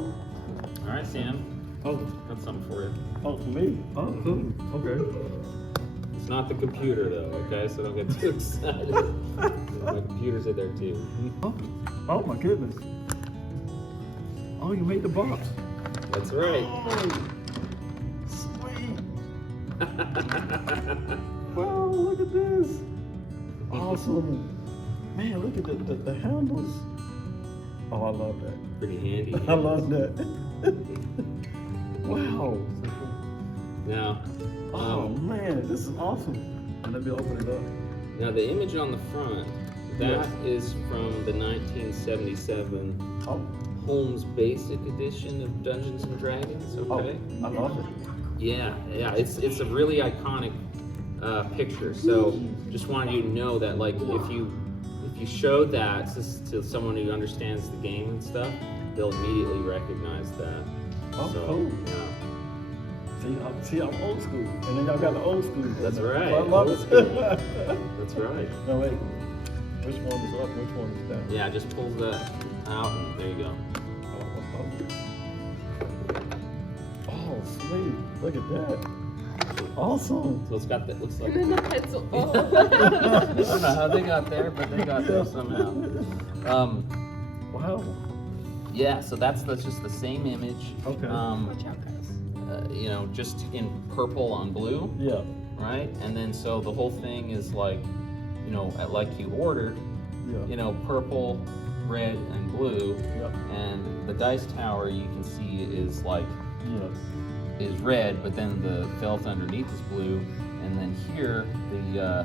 All right, Sam. Oh, Got something for you. oh, for me? Oh, cool. Okay. It's not the computer though, okay? So don't get too excited. My computer's in there too. Oh my goodness. Oh, you made the box. That's right. Oh, sweet. Wow, look at this. Awesome. Man, look at the handles. Oh, I love that. Pretty handy. I love that. Wow. Now, Oh man, this is awesome. And let me open it up. now the image on the front, that is from the 1977 Oh, Holmes Basic Edition of Dungeons and Dragons. Okay. I love it. Yeah, it's a really iconic picture. So just wanted you to know that, like, if you showed that to someone who understands the game and stuff, they'll immediately recognize that. Oh, So, cool. yeah. See, I'm old school. And then y'all got the old school. That's right. So I love Old it. school. That's right. No, wait. Which one is up? Which one is down? Yeah, just pull that out and there you go. Oh, sweet. Look at that. Awesome. So it's got that, looks like, Even the pencil. Oh. I don't know how they got there, but they got there somehow. Wow. Yeah, so that's just the same image. Okay. Watch out, guys. You know, just in purple on blue, Yeah. right? And then so the whole thing is like, you know, like you ordered, Yeah. you know, purple, red, and blue. Yep. And the dice tower you can see is like, Yeah. is red, but then the felt underneath is blue. And then here, the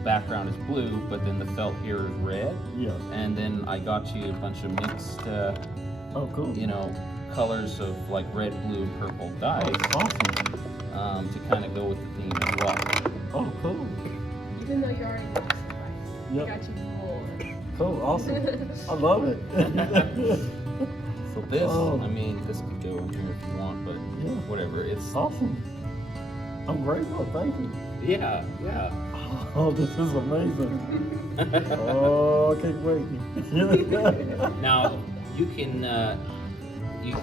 background is blue, but then the felt here is red. Yeah. And then I got you a bunch of mixed, Oh, cool. you know, colors of like red, blue, purple dice. Awesome. To kind of go with the theme as well. Oh, cool. Even though you already know the surprise. Yep. Got you more. Cool. Awesome. I love it. So this, Oh. I mean, this could go in here if you want, but Yeah. whatever. It's Awesome. I'm grateful. Thank you. yeah. Oh, this is amazing. Oh, I can't wait. Now you can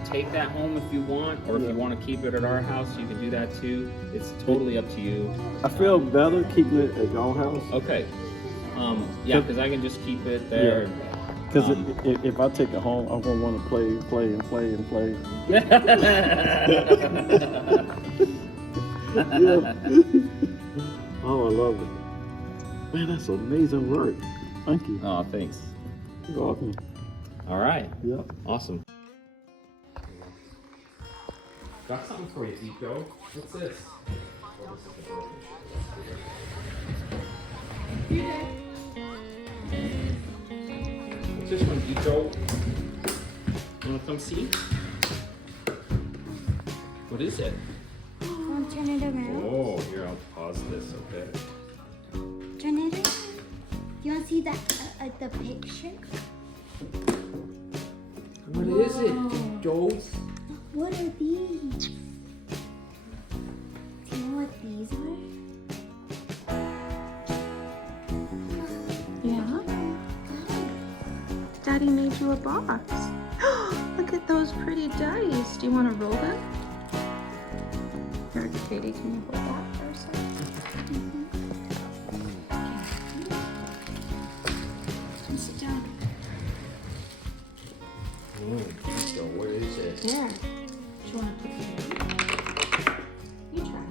take that home if you want, or if you want to keep it at our house, you can do that too. It's totally up to you. I feel better keeping it at your house. Okay. Yeah, because I can just keep it there. Because if I take it home, I'm going to want to play. Yeah. Oh, I love it. Man, that's amazing work. Thank you. Oh, thanks. You're welcome. All right. Yeah. Awesome. Got something for you, Tico. What's this? What's this one, Tico? You wanna come see? What is it? I'll turn it around. Oh, here, I'll pause this, okay? Turn it around. You want to see that the picture? What is it, Tico? What are these? Do you know what these are? Yeah? Daddy made you a box. Look at those pretty dice. Do you want to roll them? Here, Katie, can you hold that for a second? Come sit down. Tico, what is it? Here. Do you want to put it in? You try.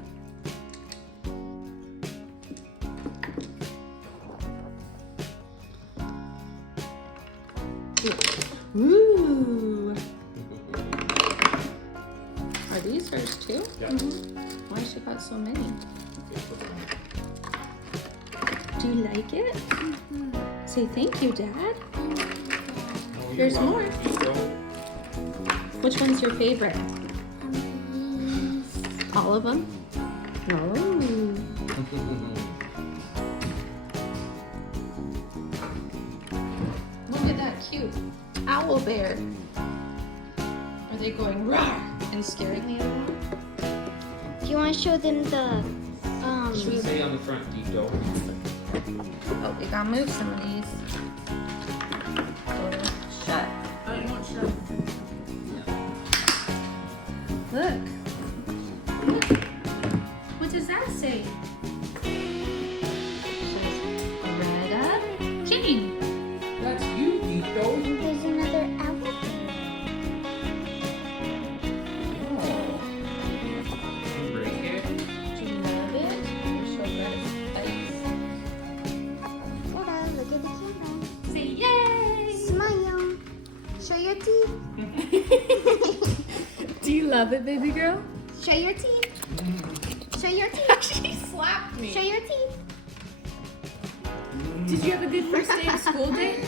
Ooh. Are these hers too? Yeah. Why she got so many? Do you like it? Say thank you, Dad. There's more. Which one's your favorite? All of them? Oh. Look at that cute Owlbear. Are they going roar and scaring the animal? Do you want to show them the Should we say on the front, Tico? Oh, we gotta move some of these. Shut. Oh, you want shut? Look. Look. What does that say? It says Greta Jane. That's you, Nico. There's another owl. Break it. Do you love it? Show Greta's face. Greta, look at the camera. Say yay! Smile. Show your teeth. Do you love it, baby girl? Show your teeth. Show your teeth. She slapped me. Show your teeth. Did you have a good first day of school, Dea?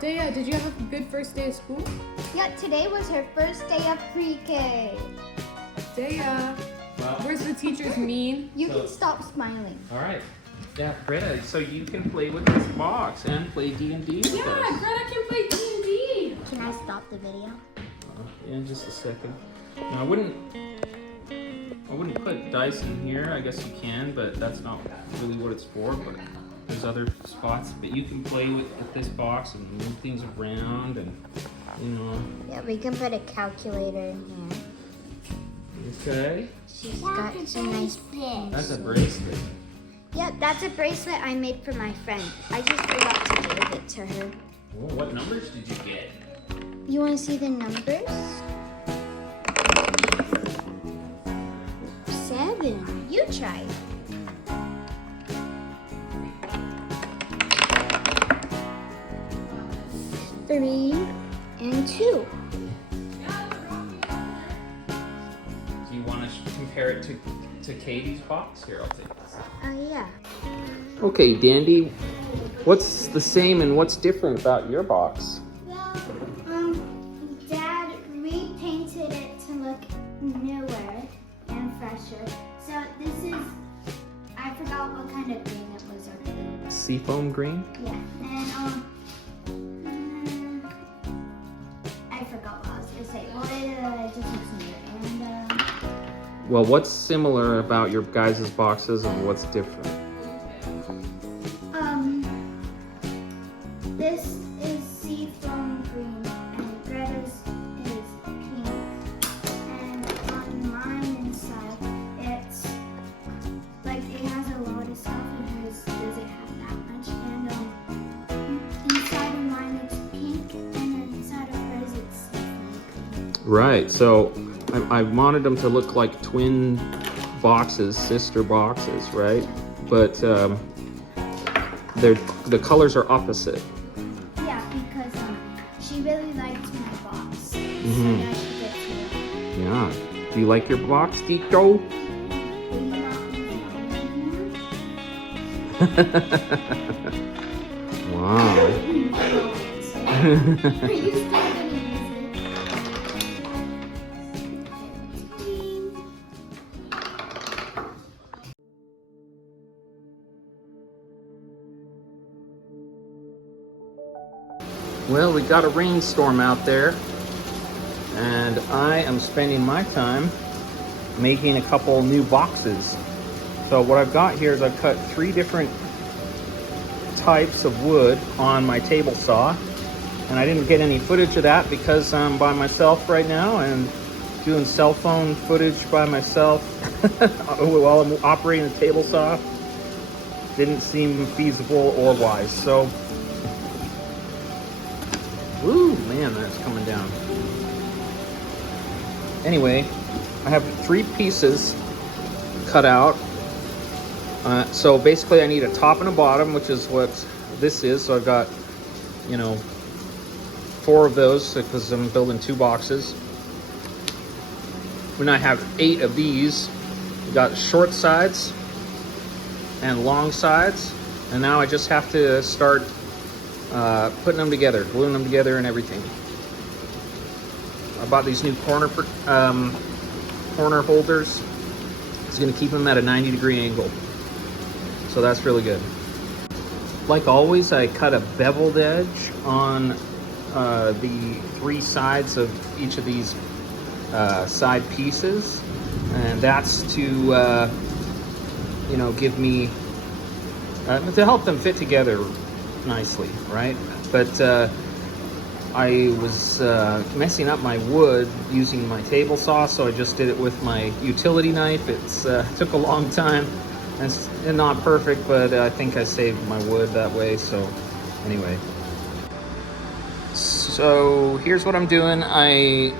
Dea, did you have a good first day of school? Yeah, today was her first day of pre-K. Dea, Well, where's the teacher's mean? You can stop smiling. all right. Yeah, Greta, so you can play with this box and play D&D with us. Greta can play D&D. Can I stop the video? In just a second. Now, I wouldn't put dice in here. I guess you can, but that's not really what it's for. But there's other spots. But you can play with this box and move things around, and you know. Yeah, we can put a calculator in here. Okay. She's got some nice pins. That's a bracelet. Yeah, that's a bracelet I made for my friend. I just forgot to give it to her. Oh, what numbers did you get? You want to see the numbers? 7. You try. 3 and 2. Do you want to compare it to Katie's box? Here, I'll take this. Yeah. Okay, Dandy. What's the same and what's different about your box? Well, Dad repainted it to look newer and fresher. So this is, I forgot what kind of green it was or blue. Seafoam green? Yeah, and I forgot what I was gonna say. Well, it just looks newer. And Well, what's similar about your guys' boxes and what's different? this is seafoam green, and Greta's is pink. And on mine inside, it's like it has a lot of stuff, and hers doesn't have that much. And inside of mine it's pink, and then inside of hers it's seafoam green. Right, so I wanted them to look like twin boxes, sister boxes, right? But the colors are opposite. Yeah, because she really liked my box. So Mhm. now she gets it. Yeah. Do you like your box, Tico? Will you not use mine anymore? Wow. Are you still gonna use it? Well, we got a rainstorm out there, and I am spending my time making a couple new boxes. So what I've got here is I've cut 3 different types of wood on my table saw, and I didn't get any footage of that because I'm by myself right now and doing cell phone footage by myself while I'm operating the table saw. Didn't seem feasible or wise. So, ooh, man, that's coming down. Anyway, I have 3 pieces cut out. So basically I need a top and a bottom, which is what this is. So I've got, 4 of those because I'm building 2 boxes. When I have 8 of these, we've got short sides and long sides. And now I just have to start putting them together, gluing them together and everything. I bought these new corner holders. It's gonna keep them at a 90-degree angle. So that's really good. Like always, I cut a beveled edge on the 3 sides of each of these side pieces. And that's to, give me, to help them fit together nicely, right? But I was messing up my wood using my table saw, so I just did it with my utility knife. It's took a long time, and it's not perfect, but I think I saved my wood that way. So anyway, so here's what I'm doing. I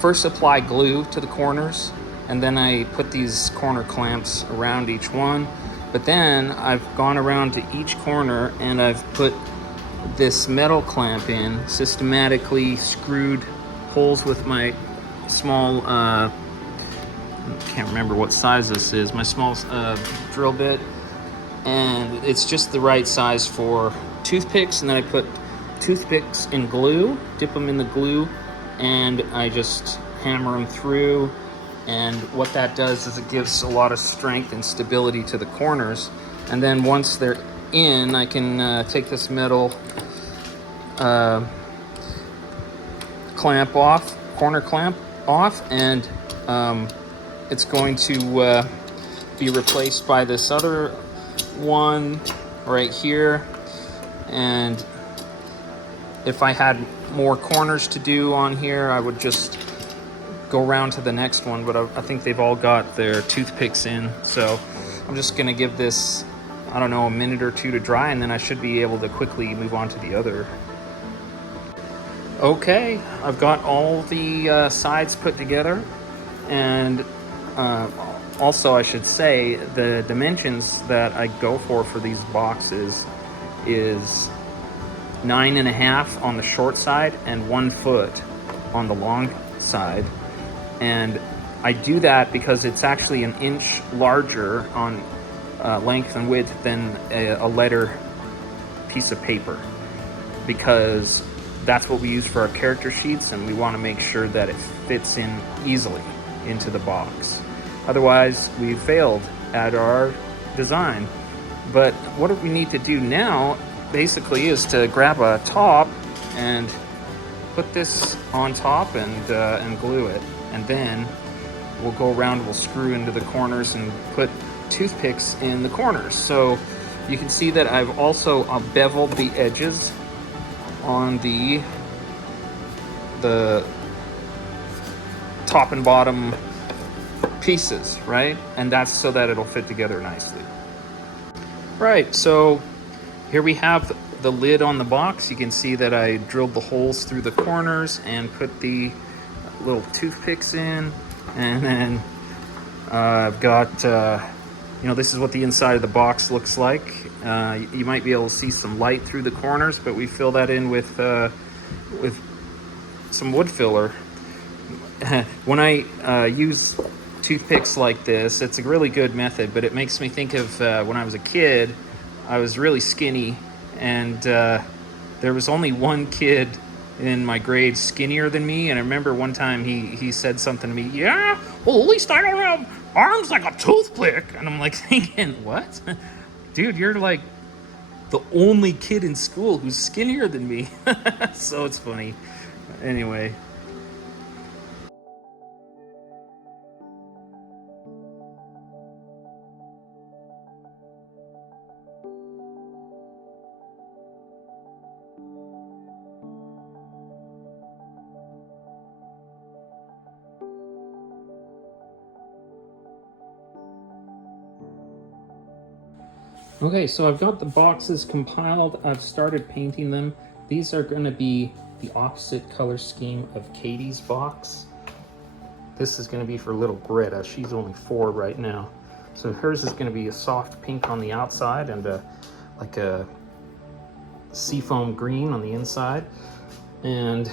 first apply glue to the corners, and then I put these corner clamps around each one. But then I've gone around to each corner and I've put this metal clamp in, systematically screwed holes with my small, can't remember what size this is, my small drill bit. And it's just the right size for toothpicks. And then I put toothpicks in glue, dip them in the glue, and I just hammer them through. And what that does is it gives a lot of strength and stability to the corners. And then once they're in, I can take this metal clamp off, corner clamp off, and it's going to be replaced by this other one right here. And if I had more corners to do on here, I would just go around to the next one, but I think they've all got their toothpicks in. So I'm just gonna give this, I don't know, a minute or two to dry, and then I should be able to quickly move on to the other. Okay, I've got all the sides put together, and also I should say the dimensions that I go for these boxes is 9.5 on the short side and 1 foot on the long side. And I do that because it's actually an inch larger on length and width than a letter piece of paper, because that's what we use for our character sheets, and we want to make sure that it fits in easily into the box. Otherwise, we failed at our design. But what we need to do now basically is to grab a top and put this on top and glue it. And then we'll go around, we'll screw into the corners and put toothpicks in the corners. So you can see that I've also beveled the edges on the top and bottom pieces, right? And that's so that it'll fit together nicely. Right, so here we have the lid on the box. You can see that I drilled the holes through the corners and put the little toothpicks in, and then I've got this is what the inside of the box looks like. You might be able to see some light through the corners, but we fill that in with some wood filler. When I use toothpicks like this, it's a really good method, but it makes me think of when I was a kid. I was really skinny, and there was only one kid in my grade skinnier than me, and I remember one time he said something to me, yeah, well, at least I don't have arms like a toothpick. And I'm like thinking, what? Dude, you're like the only kid in school who's skinnier than me. So it's funny. Anyway. Okay, so I've got the boxes compiled. I've started painting them. These are going to be the opposite color scheme of Katie's box. This is going to be for little Greta. She's only 4 right now. So hers is going to be a soft pink on the outside and like a seafoam green on the inside. And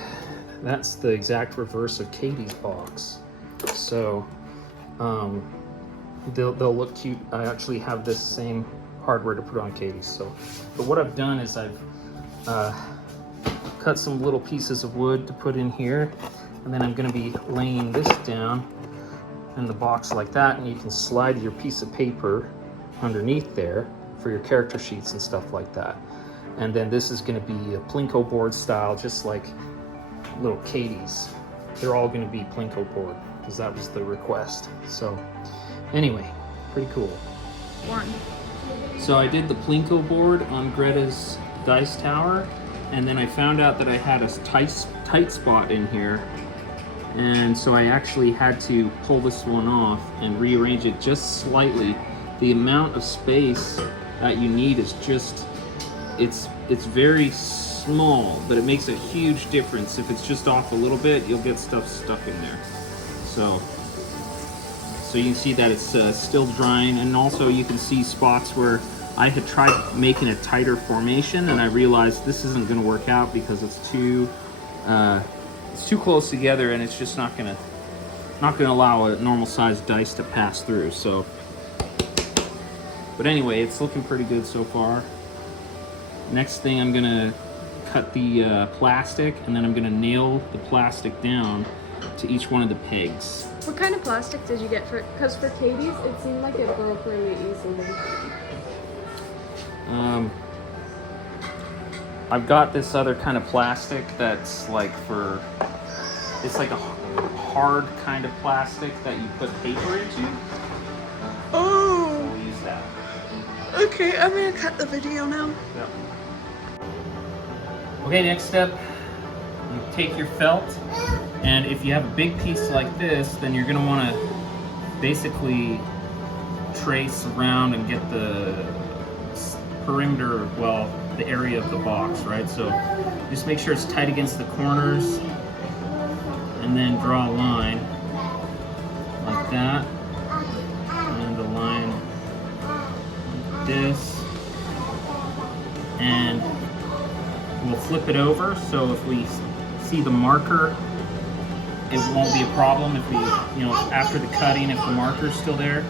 that's the exact reverse of Katie's box. So they'll look cute. I actually have this same hardware to put on Katie's. So, but what I've done is I've cut some little pieces of wood to put in here, and then I'm going to be laying this down in the box like that, and you can slide your piece of paper underneath there for your character sheets and stuff like that. And then this is going to be a Plinko board style, just like little Katie's. They're all going to be Plinko board because that was the request. So anyway, pretty cool. So I did the Plinko board on Greta's dice tower, and then I found out that I had a tight spot in here, and so I actually had to pull this one off and rearrange it just slightly. The amount of space that you need is just, it's very small, but it makes a huge difference. If it's just off a little bit, you'll get stuff stuck in there. So you can see that it's still drying, and also you can see spots where I had tried making a tighter formation, and I realized this isn't going to work out because it's too close together, and it's just not going to allow a normal sized dice to pass through. So, but anyway, it's looking pretty good so far. Next thing, I'm going to cut the plastic, and then I'm going to nail the plastic down to each one of the pegs. What kind of plastic did you get for? Because for Katie's, it seemed like it broke really easily. I've got this other kind of plastic that's like it's like a hard kind of plastic that you put paper into. Oh. We'll use that. Okay, I'm gonna cut the video now. Yep. Okay, next step, you take your felt, and if you have a big piece like this, then you're going to want to basically trace around and get the perimeter, well, the area of the box, right? So just make sure it's tight against the corners, and then draw a line like that, and a line like this, and we'll flip it over, so if we see the marker, it won't be a problem if we, after the cutting, if the marker's still there,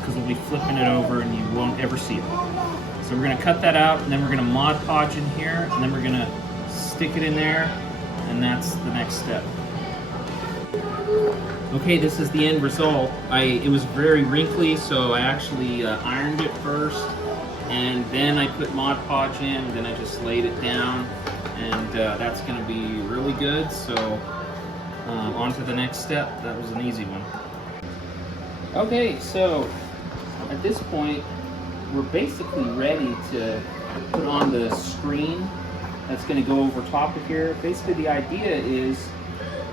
because we'll be flipping it over and you won't ever see it. So we're going to cut that out, and then we're going to Mod Podge in here, and then we're going to stick it in there, and that's the next step. Okay, this is the end result. It was very wrinkly, so I actually ironed it first, and then I put Mod Podge in, then I just laid it down, and that's going to be really good. So on to the next step. That was an easy one. Okay, so at this point, we're basically ready to put on the screen that's going to go over top of here. Basically, the idea is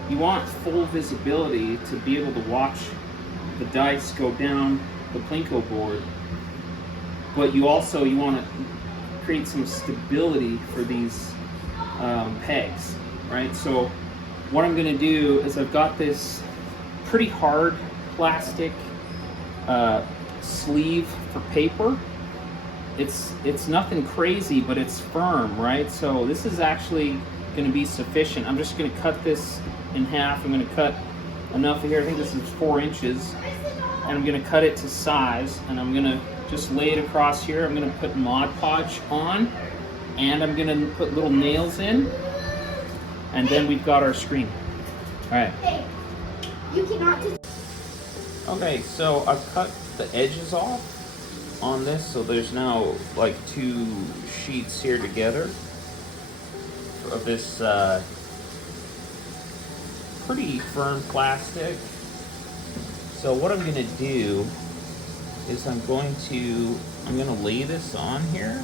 you want full visibility to be able to watch the dice go down the Plinko board, but you want to create some stability for these pegs, right? So what I'm going to do is I've got this pretty hard plastic sleeve for paper. It's nothing crazy, but it's firm, right? So this is actually going to be sufficient. I'm just going to cut this in half. I'm going to cut enough here. I think this is 4 inches, and I'm going to cut it to size, and I'm going to just lay it across here. I'm going to put Mod Podge on, and I'm going to put little nails in, and then we've got our screen. All right. Hey, you cannot just... Okay, so I've cut the edges off on this, so there's now like 2 sheets here together of this pretty firm plastic. So what I'm going to do is I'm going to lay this on here,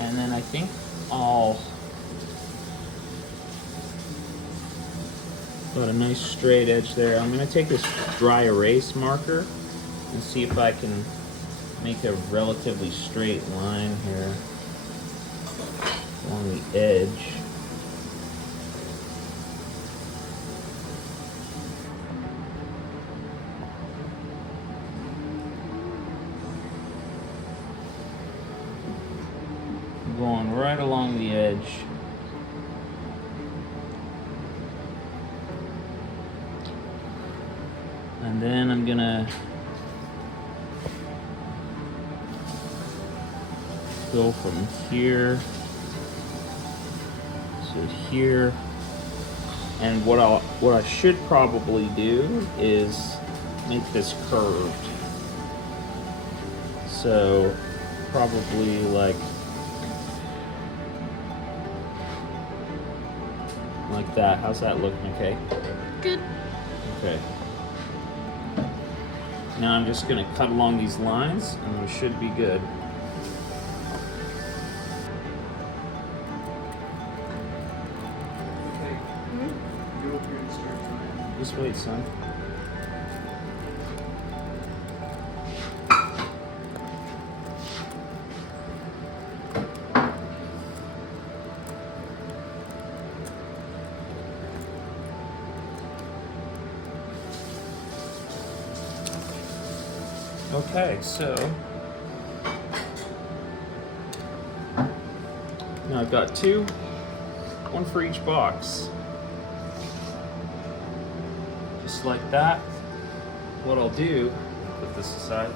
and then I think I'll got a nice straight edge there. I'm going to take this dry erase marker and see if I can make a relatively straight line here along the edge. Going right along the edge. And then I'm gonna go from here to here, and what I should probably do is make this curved. So probably like that. How's that look, McKay? Good. Okay. Now I'm just going to cut along these lines, and we should be good. Just wait, son. Okay, so now I've got two, one for each box. Just like that. What I'll do, put this aside,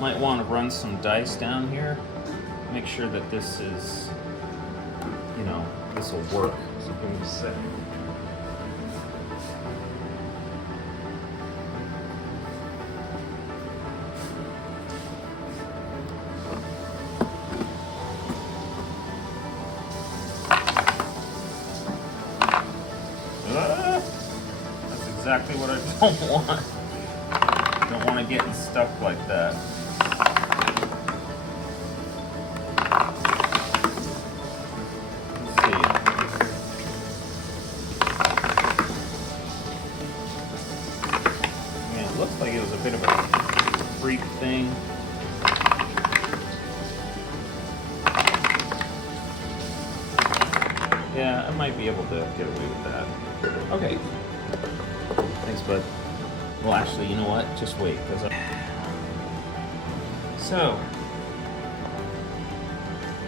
might want to run some dice down here. Make sure that this is, you know, this will work. So give me a second. That's exactly what I don't want. Don't want to get stuck like that. Let's see. I mean, it looks like it was a bit of a freak thing. Yeah, I might be able to get away with that. Okay. Thanks, bud. Well, actually, you know what? Just wait, because So,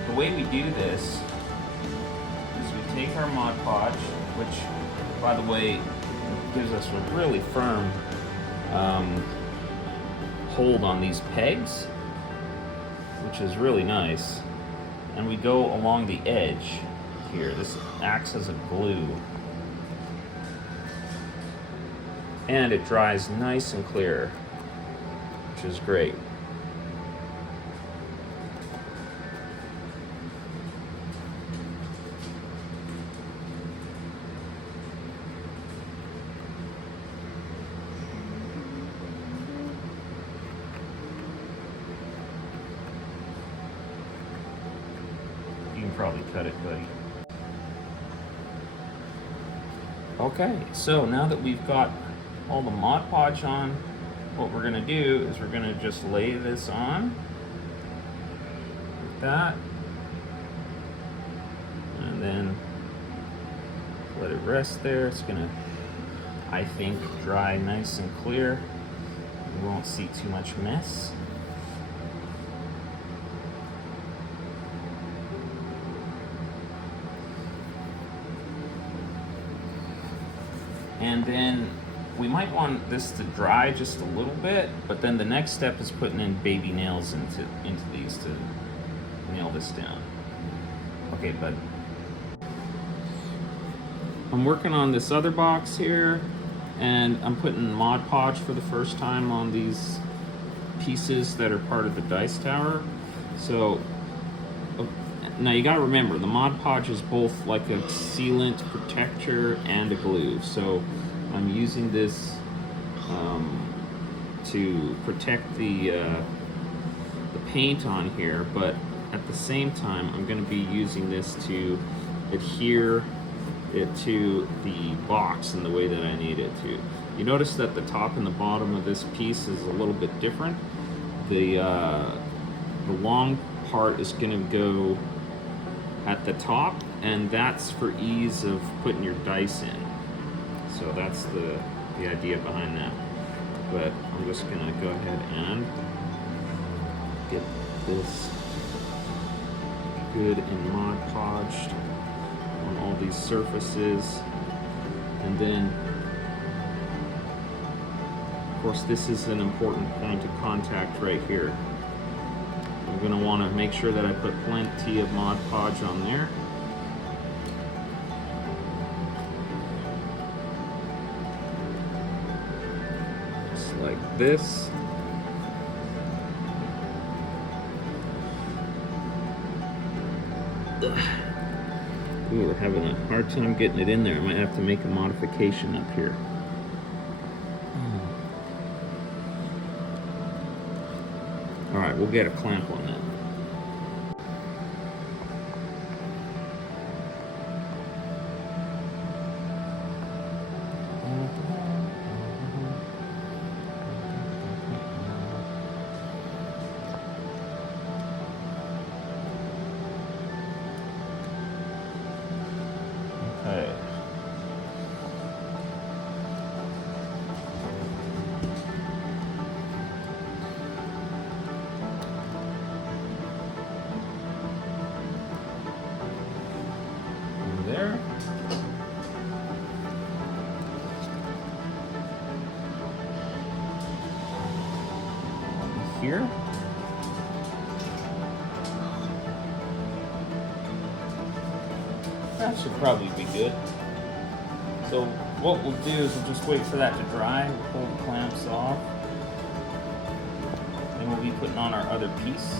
the way we do this is we take our Mod Podge, which, by the way, gives us a really firm hold on these pegs, which is really nice. And we go along the edge here. This acts as a glue. And it dries nice and clear, which is great. You can probably cut it, buddy. Okay, so now that we've got all the Mod Podge on, what we're going to do is we're going to just lay this on like that, and then let it rest there. It's going to, I think, dry nice and clear. You won't see too much mess. And then we might want this to dry just a little bit, but then the next step is putting in baby nails into these to nail this down. Okay, bud. I'm working on this other box here, and I'm putting Mod Podge for the first time on these pieces that are part of the dice tower. So now you gotta remember, the Mod Podge is both like a sealant, protector, and a glue. So I'm using this to protect the paint on here, but at the same time, I'm going to be using this to adhere it to the box in the way that I need it to. You notice that the top and the bottom of this piece is a little bit different. The long part is going to go at the top, and that's for ease of putting your dice in. So that's the idea behind that. But I'm just gonna go ahead and get this good and Mod Podged on all these surfaces. And then, of course, this is an important point of contact right here. I'm gonna wanna make sure that I put plenty of Mod Podge on there. Like this. Ooh, we're having a hard time getting it in there. I might have to make a modification up here. Alright, we'll get a clamp on that. here. That should probably be good. So what we'll do is we'll just wait for that to dry. We'll pull the clamps off. And we'll be putting on our other piece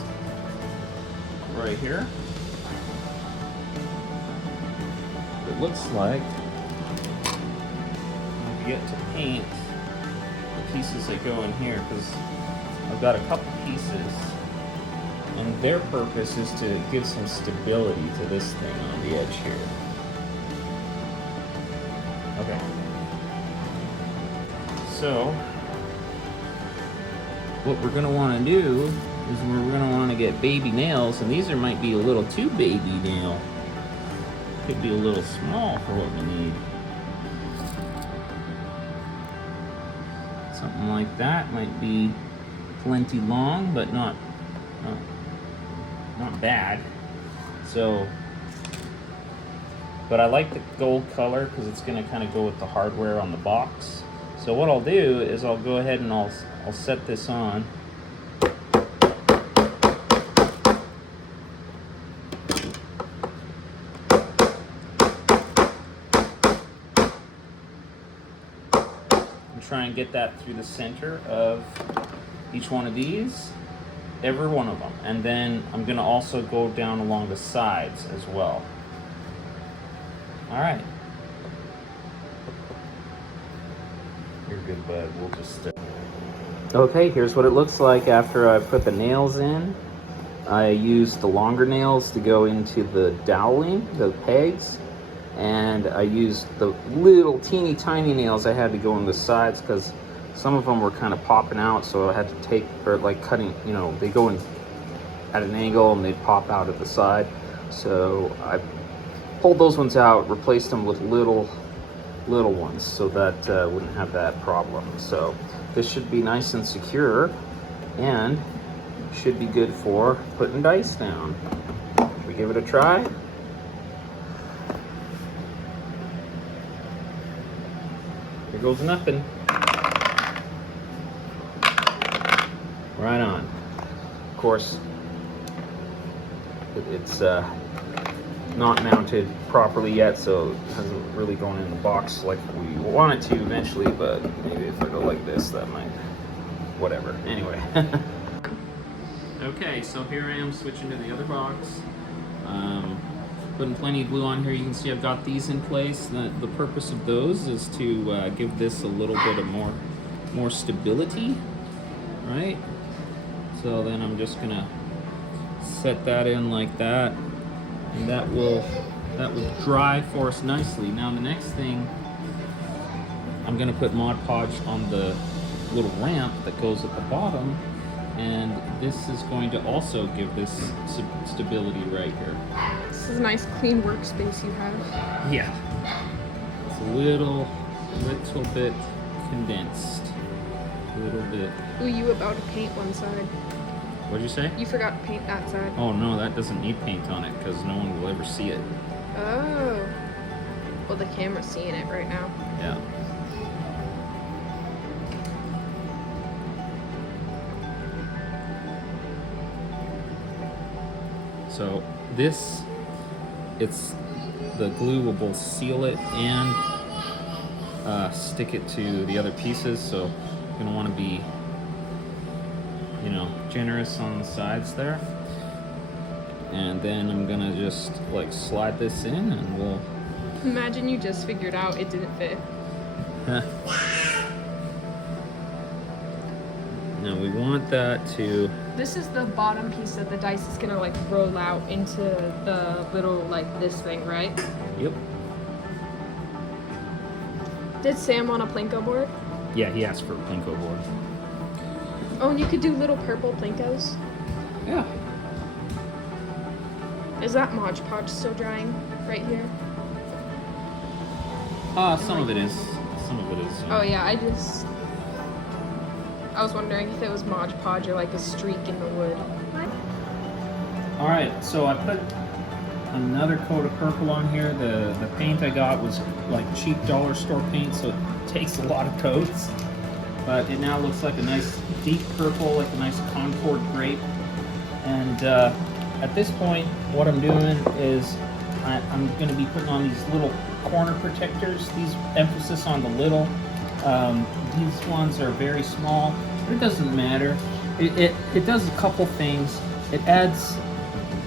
right here. It looks like when we get to paint the pieces that go in here, because I've got a couple pieces and their purpose is to give some stability to this thing on the edge here. Okay. So what we're going to want to do is we're going to want to get baby nails, and these might be a little too baby nail. Could be a little small for what we need. Something like that might be plenty long, but not bad. So, but I like the gold color because it's going to kind of go with the hardware on the box. So what I'll do is I'll go ahead and I'll set this on. Try and get that through the center of each one of these, every one of them, and then I'm going to also go down along the sides as well. All right, you're good, bud. We'll just okay, here's what it looks like after I put the nails in. I used the longer nails to go into the doweling, the pegs, and I used the little teeny tiny nails I had to go on the sides because some of them were kind of popping out, so I had to take, or like cutting, you know, they go in at an angle and they pop out at the side. So I pulled those ones out, replaced them with little ones so that wouldn't have that problem. So this should be nice and secure and should be good for putting dice down. Should we give it a try? Here goes nothing. Right on. Of course, it's not mounted properly yet, so it hasn't really gone in the box like we want it to eventually, but maybe if I go like this, that might, whatever. Anyway. Okay, so here I am switching to the other box. Putting plenty of glue on here. You can see I've got these in place. The purpose of those is to give this a little bit of more stability, right? So then I'm just gonna set that in like that, and that will dry for us nicely. Now the next thing, I'm gonna put Mod Podge on the little ramp that goes at the bottom, and this is going to also give this stability right here. This is a nice clean workspace you have. Yeah. It's a little bit condensed. A little bit. Ooh, you about to paint one side. What'd you say? You forgot to paint that side. Oh no, that doesn't need paint on it because no one will ever see it. Oh. Well, the camera's seeing it right now. Yeah. So this, the glue will both seal it and stick it to the other pieces. So you're gonna want to be, you know, generous on the sides there. And then I'm gonna just like slide this in, and we'll. Imagine you just figured out it didn't fit. Now we want that to. This is the bottom piece that the dice is gonna like roll out into the little like this thing, right? Yep. Did Sam want a Plinko board? Yeah, he asked for a Plinko board. Oh, and you could do little purple Plinkos. Yeah. Is that Mod Podge still drying right here? Some of it is. Some of it is. Oh yeah, I was wondering if it was Mod Podge or like a streak in the wood. All right, so I put another coat of purple on here. The paint I got was like cheap dollar store paint, so it takes a lot of coats. but it now looks like a nice deep purple, like a nice Concord grape. And at this point, what I'm doing is I'm going to be putting on these little corner protectors. These emphasis on the little. These ones are very small, but it doesn't matter. It does a couple things. It adds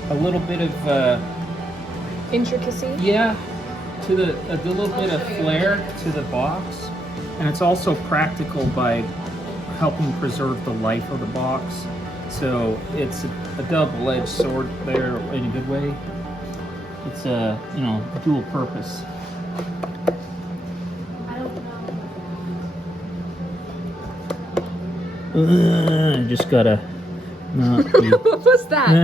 a little bit of Intricacy? yeah, to a little bit of flair to the box, and it's also practical by helping preserve the life of the box. So it's a double-edged sword there in a good way. It's a dual purpose. I don't know. I just gotta not be. What was that?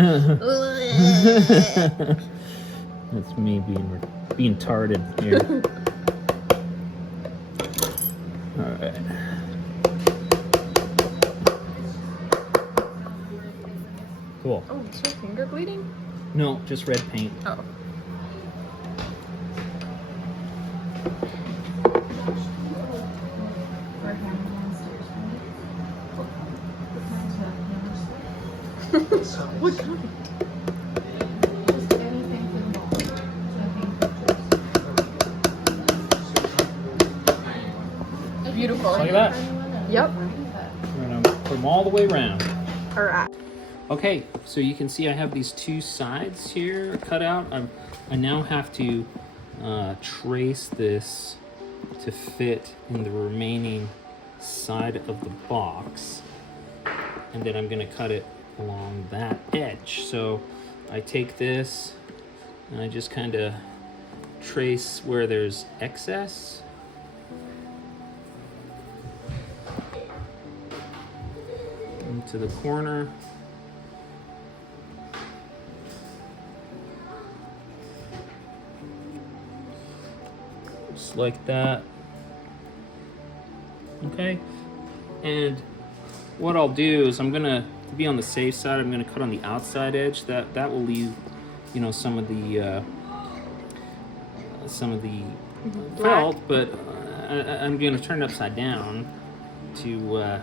That's me being tarded here. All right. Cool. Oh, is your finger bleeding? No, just red paint. Oh. What kind? Just anything for the ball. Beautiful. Look at that. Yep. We're gonna put them all the way around. Alright. Okay, so you can see I have these two sides here cut out. I now have to trace this to fit in the remaining side of the box, and then I'm going to cut it along that edge. So I take this and I just kind of trace where there's excess. Into the corner. Just like that. Okay. And what I'll do is I'm gonna, to be on the safe side, I'm gonna cut on the outside edge. That will leave, some of the felt, but I'm gonna turn it upside down to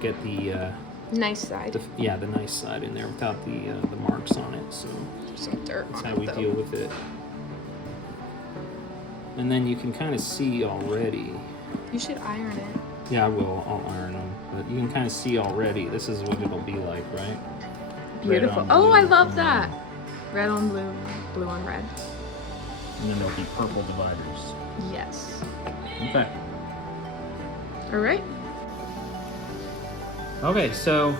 get the Nice side. the nice side in there without the marks on it. So There's some dirt that's on how it, we though. deal with it. And then you can kind of see already. You should iron it. Yeah, I will. I'll iron them. But you can kind of see already. This is what it'll be like, right? Beautiful. on Oh, blue I love on that. Red on blue, blue on red. And then there'll be purple dividers. Yes. Okay. Alright. Okay, so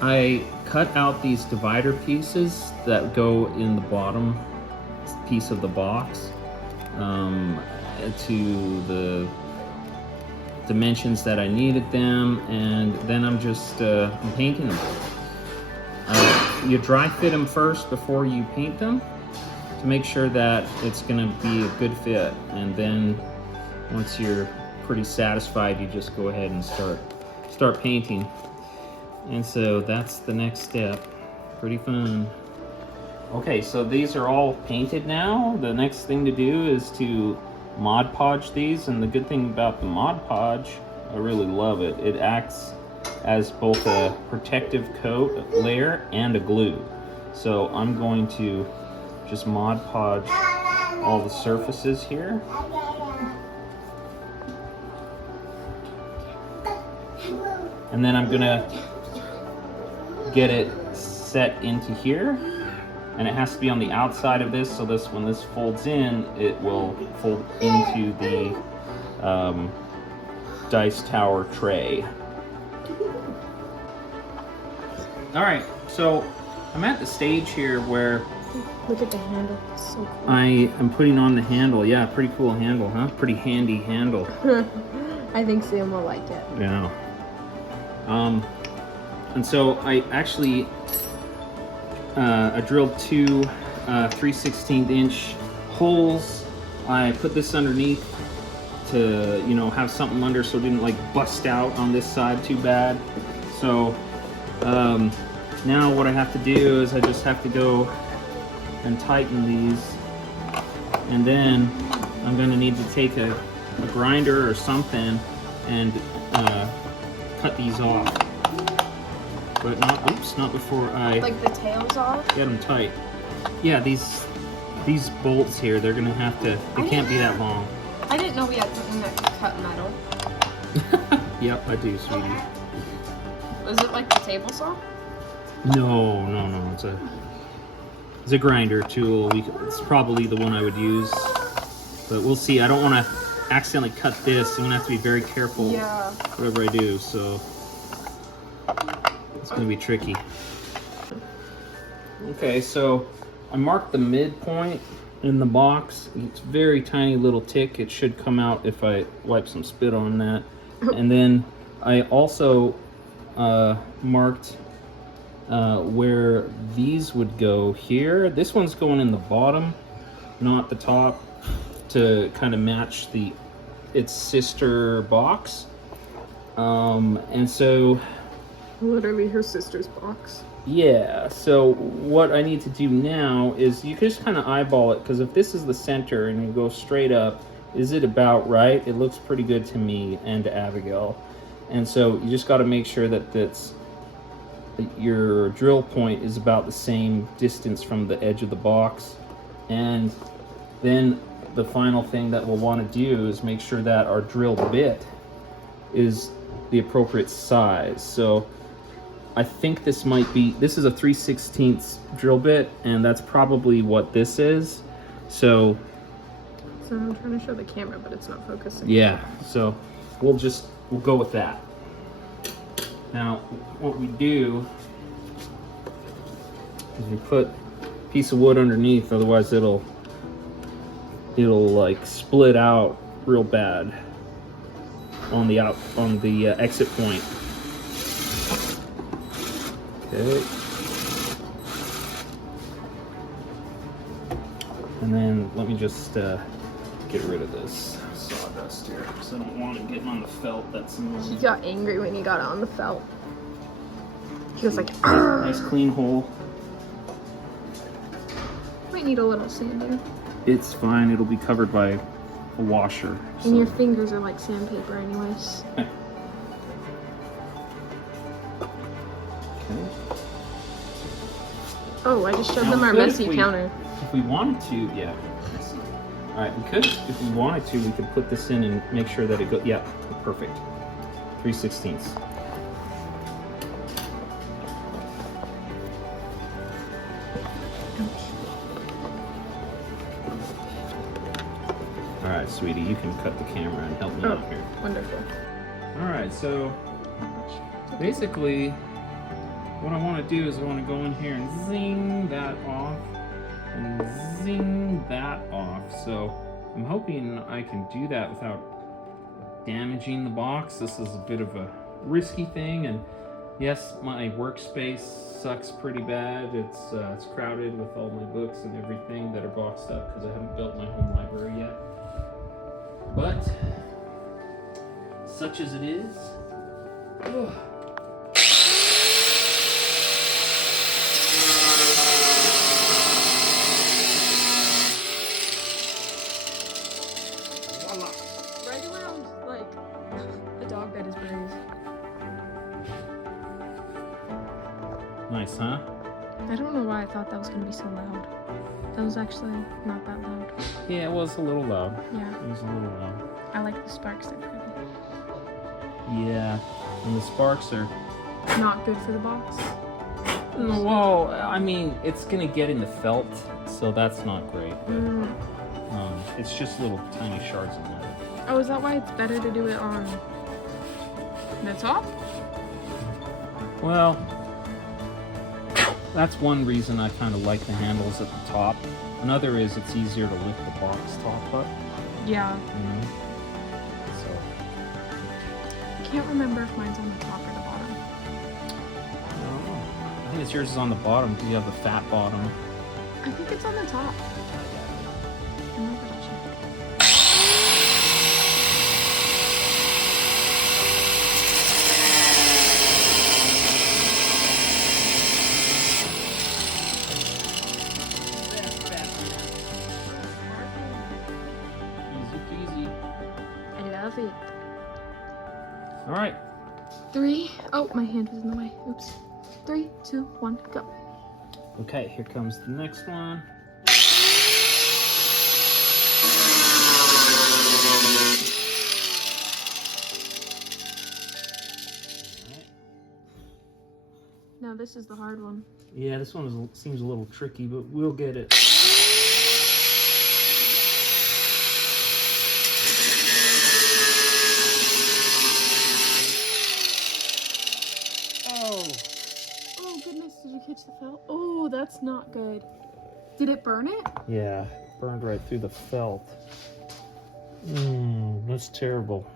I cut out these divider pieces that go in the bottom piece of the box to the dimensions that I needed them, and then I'm just I'm painting them. You dry fit them first before you paint them to make sure that it's going to be a good fit, and then once you're pretty satisfied, you just go ahead and start painting. And so that's the next step. Pretty fun. Okay, so these are all painted now. The next thing to do is to Mod Podge these, and the good thing about the Mod Podge, I really love it. It acts as both a protective coat layer and a glue. So I'm going to just Mod Podge all the surfaces here. And then I'm gonna get it set into here, and it has to be on the outside of this, so when this folds in, it will fold into the dice tower tray. All right, so I'm at the stage here where Look at the handle. It's so cool. I am putting on the handle. Yeah, pretty cool handle, huh? Pretty handy handle. I think Sam will like it. Yeah. And so I actually I drilled two 3/16 inch holes. I put this underneath to have something under so it didn't like bust out on this side too bad. So now what I have to do is I just have to go and tighten these, and then I'm going to need to take a grinder or something and cut these off. But not before I Like the tails off? get them tight. Yeah, these bolts here, they're gonna have to, they can't be that long. I didn't know we had something that could cut metal. Yep, I do, sweetie. Was it like the table saw? No, it's a grinder tool. It's probably the one I would use, but we'll see. I don't want to accidentally cut this. I'm gonna have to be very careful. Yeah. Whatever I do, so it's gonna be tricky. Okay, so I marked the midpoint in the box. It's very tiny little tick. It should come out if I wipe some spit on that. And then I also marked where these would go here. This one's going in the bottom, not the top, to kind of match its sister box. And so Literally her sister's box. yeah, so what I need to do now is you can just kind of eyeball it, because if this is the center and you go straight up, is it about right? It looks pretty good to me and to Abigail. And so you just got to make sure that your drill point is about the same distance from the edge of the box. And then the final thing that we'll want to do is make sure that our drill bit is the appropriate size. So I think this is a 3/16 drill bit, and that's probably what this is. So I'm trying to show the camera, but it's not focusing. yeah, so we'll go with that. Now, what we do is we put a piece of wood underneath, otherwise it'll like split out real bad on the exit point. Okay. And then let me just get rid of this sawdust here, because I don't want it getting on the felt. That's He annoying. got angry when he got it on the felt. He was like, Nice clean hole. might need a little sanding. It's fine. It'll be covered by a washer. And your fingers are like sandpaper anyways. Okay. Oh, I just showed Now, them our we could, messy counter. If we wanted to, yeah. All right, we could, if we wanted to, we could put this in and make sure that it goes. Yeah, perfect. 3/16. All right, sweetie, you can cut the camera and help me out here. Wonderful. All right, so basically, what I want to do is I want to go in here and zing that off and zing that off. So I'm hoping I can do that without damaging the box. This is a bit of a risky thing, and yes, my workspace sucks pretty bad. It's crowded with all my books and everything that are boxed up because I haven't built my home library yet. But such as it is. Ugh. Right around, like, the dog bed is bruised. Nice, huh? I don't know why I thought that was going to be so loud. That was actually not that loud. Yeah, it was a little loud. Yeah, It was a little loud. I like the sparks, they're pretty. Yeah, and the sparks are. Not good for the box. Well, I mean, it's gonna get in the felt, so that's not great. Mm. It's just little tiny shards of metal. Oh, is that why it's better to do it on the top? Well, that's one reason I kind of like the handles at the top. Another is it's easier to lift the box top up. Yeah. So I can't remember if mine's on the top or the bottom. I don't know. I think it's yours is on the bottom because you have the fat bottom. I think it's on the top. I'm not gonna check. Easy peasy. I love it. All right. 3. Oh, my hand was in the way. Oops. 3, 2, 1, go. Okay, here comes the next one. Now this is the hard one. Yeah, this one seems a little tricky, but we'll get it. Oh. Oh goodness, did you catch the felt? Oh, that's not good. Did it burn it? Yeah, burned right through the felt. That's terrible.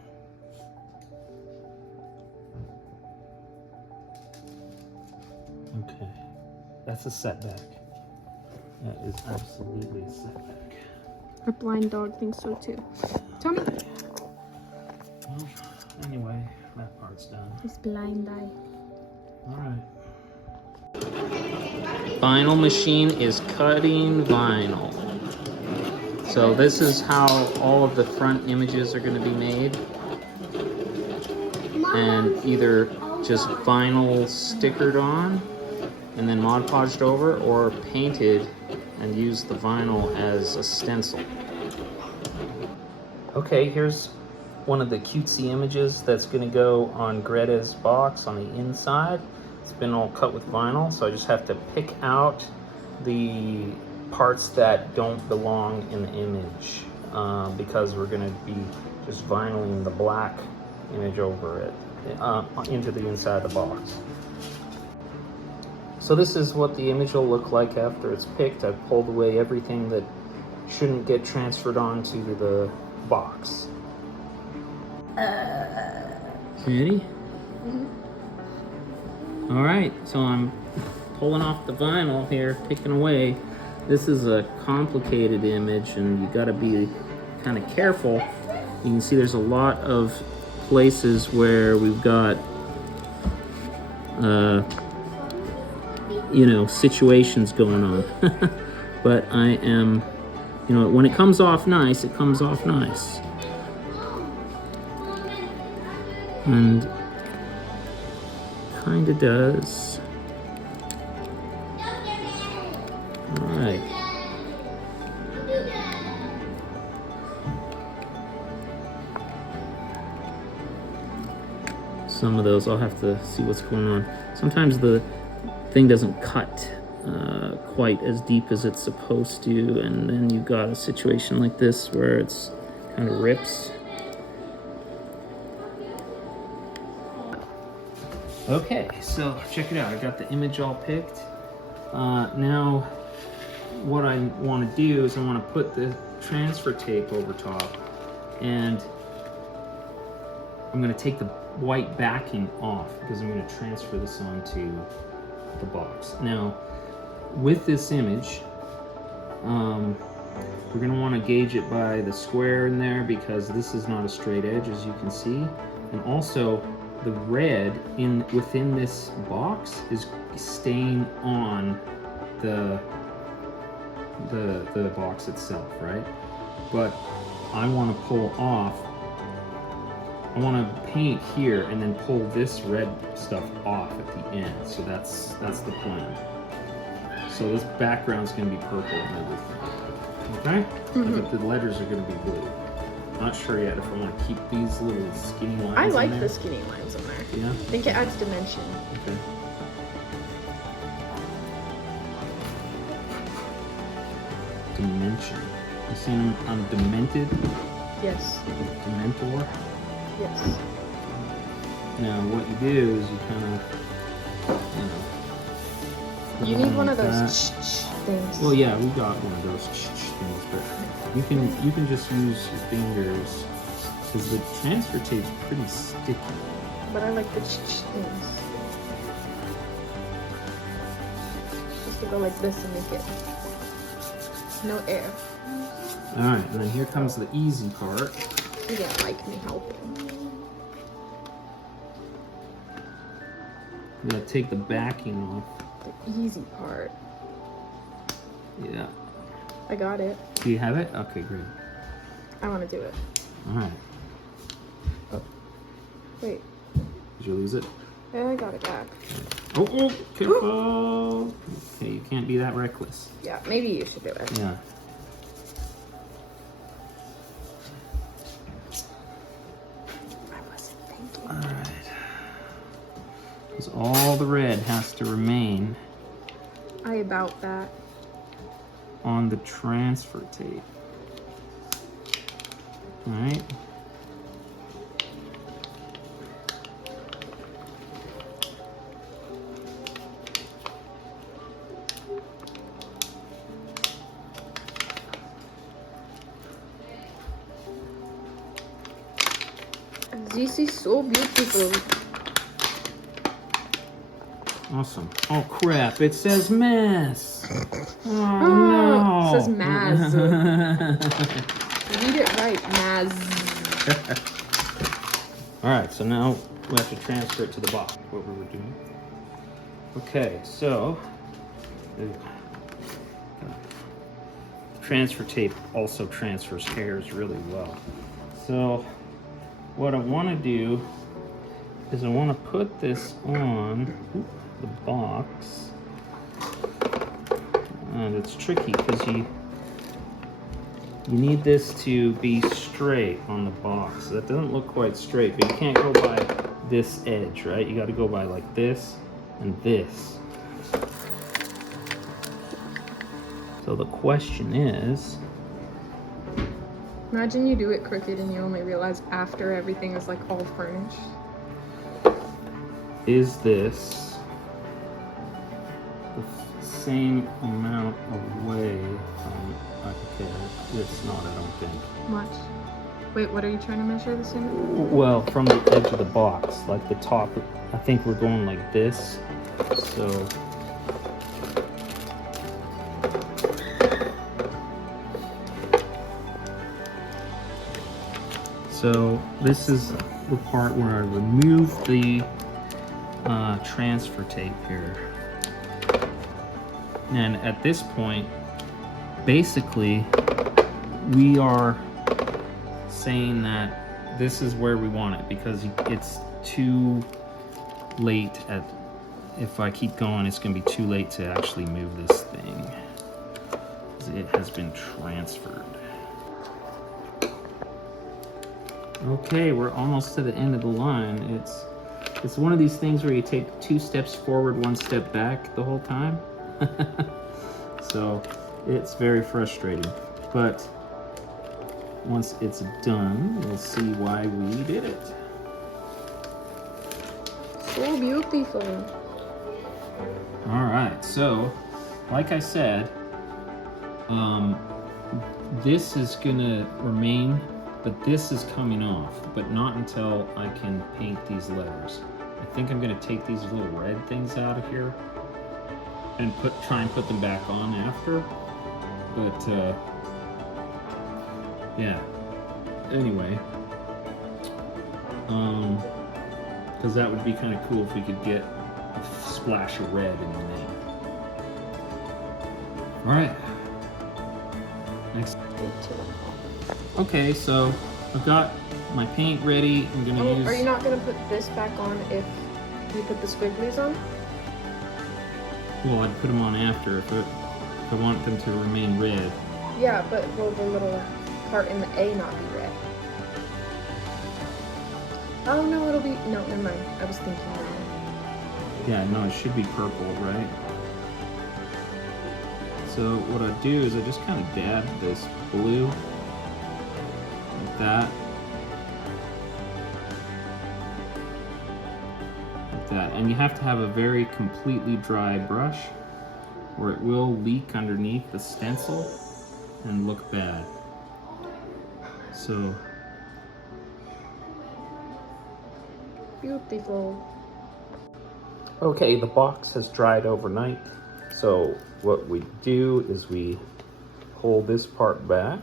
Okay, that's a setback. That is absolutely a setback. Our blind dog thinks so too. Tommy. Well, anyway, that part's done. His blind eye. All right. Vinyl machine is cutting vinyl. So this is how all of the front images are going to be made. And either just vinyl stickered on and then Mod Podged over, or painted and use the vinyl as a stencil. Okay, here's one of the cutesy images that's going to go on Greta's box on the inside. It's been all cut with vinyl, so I just have to pick out the parts that don't belong in the image because we're going to be just vinyling the black image over it into the inside of the box. So this is what the image will look like after it's picked. I've pulled away everything that shouldn't get transferred onto the box. Ready? All right, so I'm pulling off the vinyl here, picking away. This is a complicated image and you gotta be kind of careful. You can see there's a lot of places where we've got situations going on. But I am, when it comes off nice, it comes off nice. And kind of does. All right. Some of those I'll have to see what's going on. Sometimes the thing doesn't cut quite as deep as it's supposed to, and then you've got a situation like this where it's kind of rips. Okay, so check it out. I got the image all picked. Now, what I want to do is I want to put the transfer tape over top, and I'm going to take the white backing off because I'm going to transfer this onto the box. Now, with this image, we're going to want to gauge it by the square in there because this is not a straight edge, as you can see, and also the red within this box is staying on the box itself, right? But I want to pull off. I want to paint here and then pull this red stuff off at the end. So that's the plan. So this background's going to be purple and everything. Okay? But the letters are going to be blue. Not sure yet if I want to keep these little skinny lines. I like in there. the skinny lines on there. Yeah? I think it adds dimension. Okay. Dimension. You seen I'm demented? Yes. Dementor? Yes. Now what you do is you kind of, You need one of those that. things. Well, yeah, we got one of those things, but you can just use your fingers because the transfer tape's pretty sticky. But I like the things. Just to go like this and make it no air. All right, and then here comes the easy part. You don't like me helping. You gotta take the backing off. The easy part. Yeah. I got it. Do you have it? Okay, great. I want to do it. All right. Wait. Did you lose it? Yeah, I got it back. Oh, careful. Okay, you can't be that reckless. Yeah, maybe you should do it. Yeah. I wasn't thinking. All right. Because all the red has to remain I about that. on the transfer tape. All right. This is so beautiful. Awesome. Oh crap! It says mess. Oh no! It says Maz. Read it right, Maz. All right, so now we have to transfer it to the box. What we were doing. Okay, so transfer tape also transfers hairs really well. So what I want to do is I want to put this on the box, and it's tricky because you need this to be straight on the box. That doesn't look quite straight, but you can't go by this edge, right? You got to go by like this and this. So the question is, Imagine you do it crooked and you only realize after everything is like all furnished. is this the same amount away from, okay, it's not, I don't think. Much. Wait, what are you trying to measure this in? Well, from the edge of the box, like the top, I think we're going like this, so. So this is the part where I remove the transfer tape here. And at this point, basically, we are saying that this is where we want it because it's too late at, if I keep going, it's gonna be too late to actually move this thing. It has been transferred. Okay, we're almost to the end of the line. It's one of these things where you take 2 steps forward, 1 step back the whole time. So it's very frustrating. But once it's done, we'll see why we did it. So beautiful. All right, so like I said, this is gonna remain, but this is coming off, but not until I can paint these letters. I think I'm gonna take these little red things out of here and try and put them back on after. But yeah. Anyway, because that would be kind of cool if we could get a splash of red in the name. All right. Next. Okay, so I've got my paint ready. I'm gonna use. Are you not gonna put this back on if you put the squigglies on? Well, I'd put them on after if I want them to remain red. Yeah, but will the little part in the A not be red? Oh no, it'll be, no, never mind. I was thinking red. Yeah, no, it should be purple, right? So what I do is I just kind of dab this blue like that. Like that. And you have to have a very completely dry brush or it will leak underneath the stencil and look bad. So Beautiful. okay, the box has dried overnight. So what we do is we hold this part back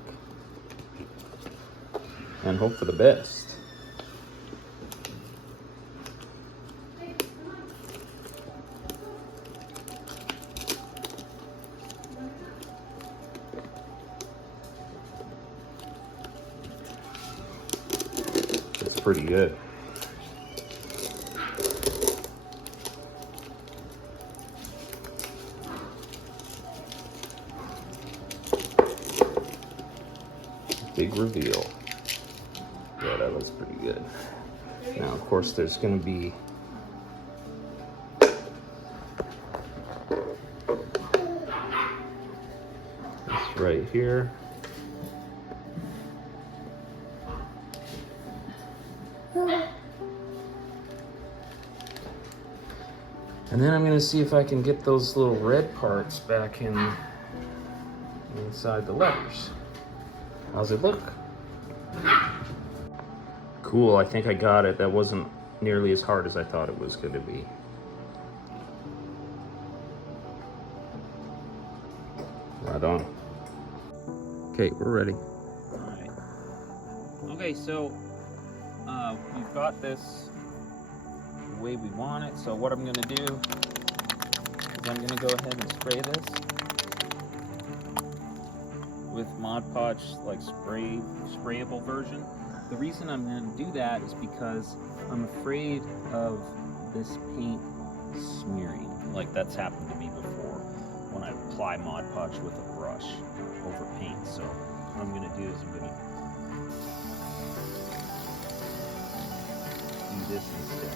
and hope for the best. It's pretty good. big reveal. Yeah, that looks pretty good. Now, of course, there's going to be this right here. And then I'm going to see if I can get those little red parts back inside the letters. How's it look? Cool, I think I got it. That wasn't nearly as hard as I thought it was going to be. Right on. Okay, we're ready. Alright. Okay, so we've got this the way we want it. So what I'm going to do is I'm going to go ahead and spray this with Mod Podge, like sprayable version. The reason I'm going to do that is because I'm afraid of this paint smearing, like that's happened to me before when I apply Mod Podge with a brush over paint. So what I'm going to do is I'm going to do this instead.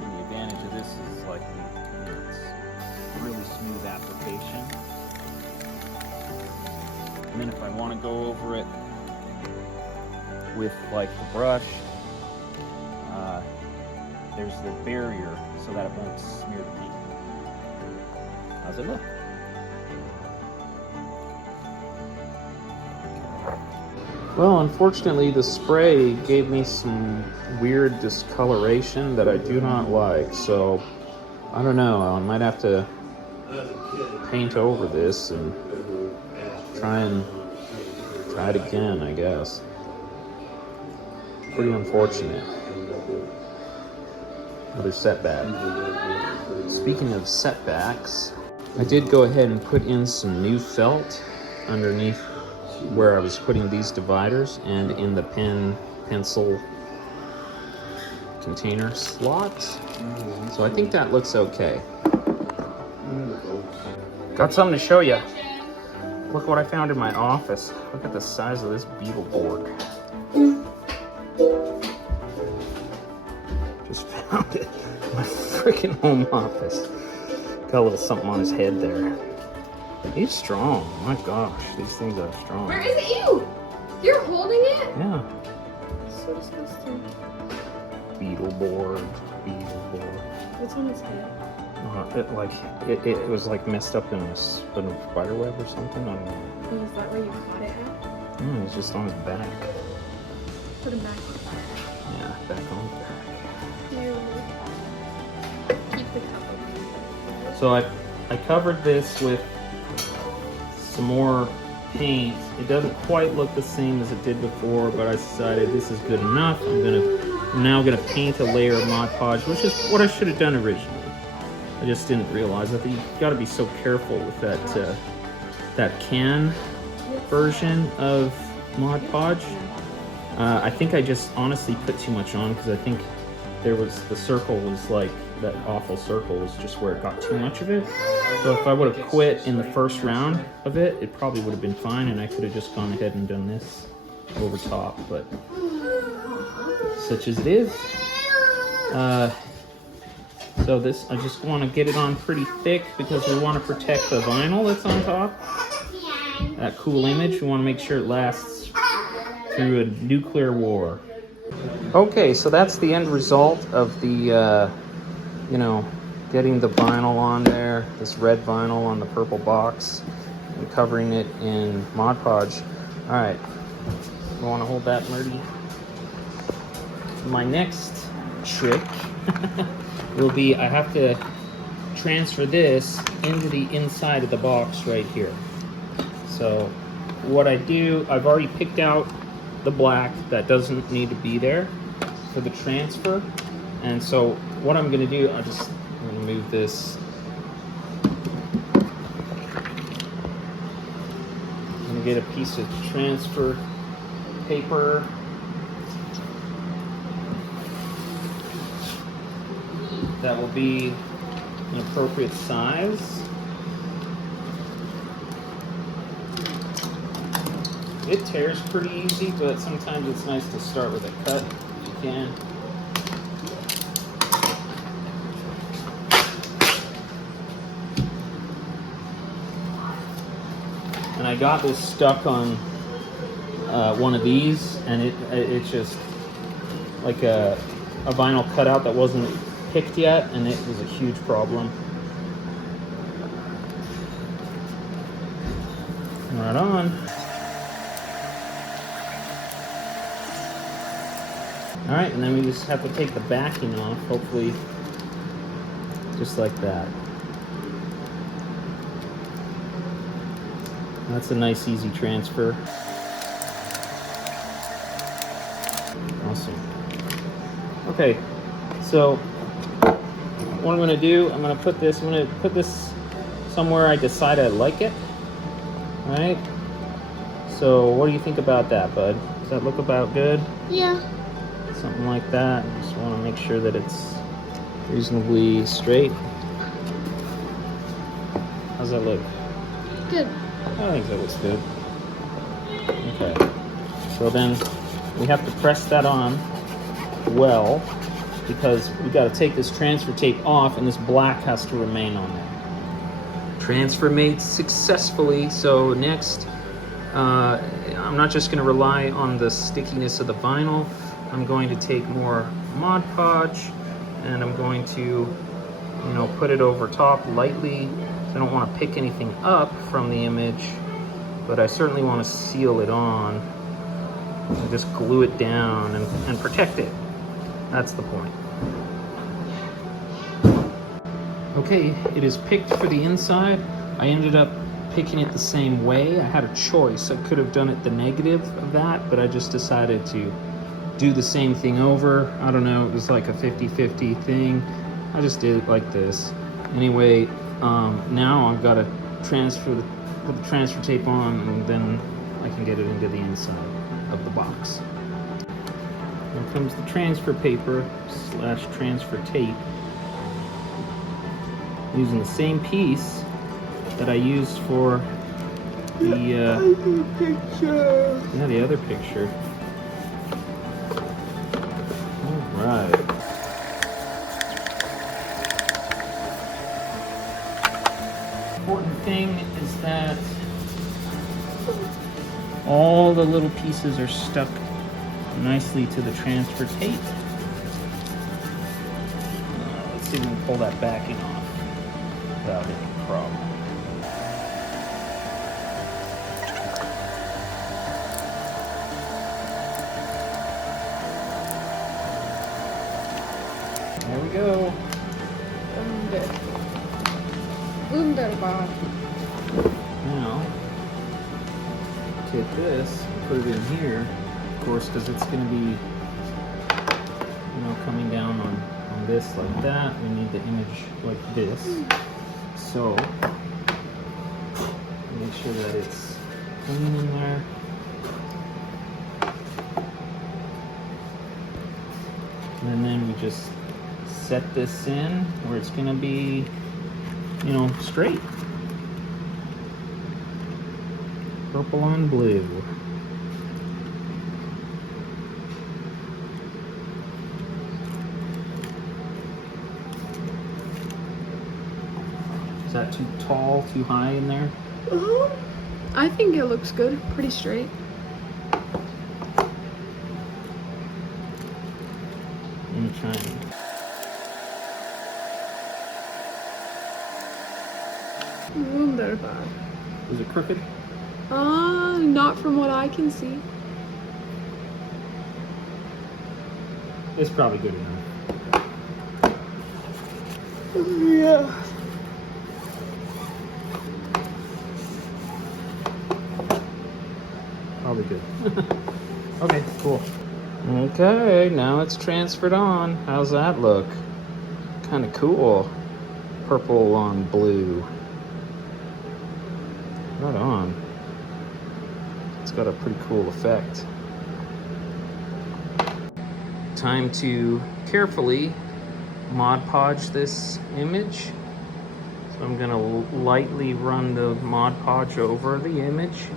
And the advantage of this is like it's really smooth application. And then if I want to go over it with like the brush, there's the barrier so that it won't smear the paint. How's it look? Well, unfortunately, the spray gave me some weird discoloration that I do not like, so I don't know. I might have to paint over this and try it again, I guess. Pretty unfortunate. Another setback. Speaking of setbacks, I did go ahead and put in some new felt underneath where I was putting these dividers and in the pencil container slots. So I think that looks okay. Got something to show you. Look what I found in my office. Look at the size of this beetle board. Just found it in my freaking home office. Got a little something on his head there. He's strong. My gosh, these things are strong. Where is it? Ew! You're holding it? Yeah. So disgusting. Beetle board. What's on his head? It was like messed up in a spider web or something. I don't know. Oh, is that where you caught it at? No, it's just on his back. Put him back on. Yeah, back on his back. Ew. Keep the cup. So I covered this with some more paint. It doesn't quite look the same as it did before, but I decided this is good enough. I'm now gonna paint a layer of Mod Podge, which is what I should have done originally. I just didn't realize that you got to be so careful with that can version of Mod Podge. I think I just honestly put too much on because I think the circle was like, that awful circle was just where it got too much of it. So if I would have quit in the first round of it, it probably would have been fine and I could have just gone ahead and done this over top, but such as it is. So this, I just want to get it on pretty thick because we want to protect the vinyl that's on top. That cool image, we want to make sure it lasts through a nuclear war. Okay, so that's the end result of the, getting the vinyl on there, this red vinyl on the purple box, and covering it in Mod Podge. All right, you want to hold that, Murdy? My next trick will be I have to transfer this into the inside of the box right here. So what I do, I've already picked out the black that doesn't need to be there for the transfer. And so what I'm going to do, I'm going to move this. I'm going to get a piece of transfer paper. that will be an appropriate size. It tears pretty easy, but sometimes it's nice to start with a cut if you can. And I got this stuck on one of these, and it's just like a vinyl cutout that wasn't picked yet, and it was a huge problem. Right on. All right, and then we just have to take the backing off, hopefully, just like that. That's a nice, easy transfer. Awesome. Okay, so what I'm going to do, I'm going to put this somewhere I decide I like it. All right. So what do you think about that, bud? Does that look about good? Yeah. Something like that. Just want to make sure that it's reasonably straight. How's that look? Good. I think that looks good. Okay. So then we have to press that on well, because we got to take this transfer tape off, and this black has to remain on there. Transfer made successfully. So next, I'm not just going to rely on the stickiness of the vinyl. I'm going to take more Mod Podge, and I'm going to, put it over top lightly. I don't want to pick anything up from the image, but I certainly want to seal it on and just glue it down and protect it. That's the point. Okay, it is picked for the inside. I ended up picking it the same way. I had a choice. I could have done it the negative of that, but I just decided to do the same thing over. I don't know, it was like a 50-50 thing. I just did it like this. Anyway, now I've got to put the transfer tape on, and then I can get it into the inside of the box. Here comes the transfer paper / transfer tape. Using the same piece that I used for the other picture. Yeah, the other picture. All right. Important thing is that all the little pieces are stuck nicely to the transfer tape. Let's see if we can pull that backing off without any problem. There we go. Wunderbar. Now, take this, put it in here, of course, because it's going to be, coming down on this like that. We need the image like this. So, make sure that it's clean in there. And then we just set this in where it's going to be, straight. Purple on blue. Is that too tall, too high in there? I think it looks good. Pretty straight. Let me try and... Wunderbar. Is it crooked? Not from what I can see. It's probably good enough. Yeah. Probably good. Okay, cool. Okay, now it's transferred on. How's that look? Kind of cool. Purple on blue. Right on. It's got a pretty cool effect. Time to carefully Mod Podge this image. So I'm gonna lightly run the Mod Podge over the image